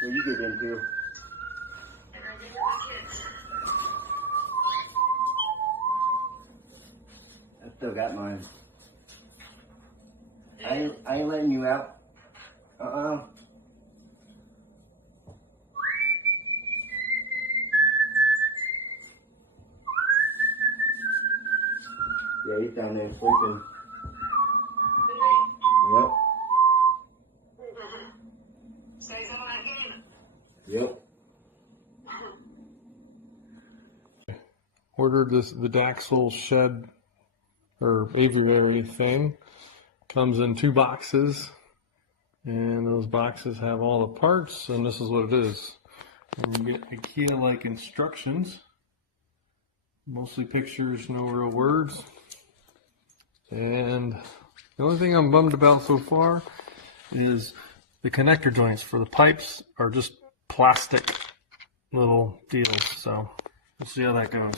Yeah, you get in too. I still got mine. I ain't letting you out. Yeah, he's down there sleeping. Yep. Yep. Ordered this vidaXL shed or aviary thing. Comes in 2 boxes, and those boxes have all the parts, and this is what it is. And you get IKEA-like instructions, mostly pictures, no real words. And the only thing I'm bummed about so far is the connector joints for the pipes are just plastic little deals. So we'll see how that goes.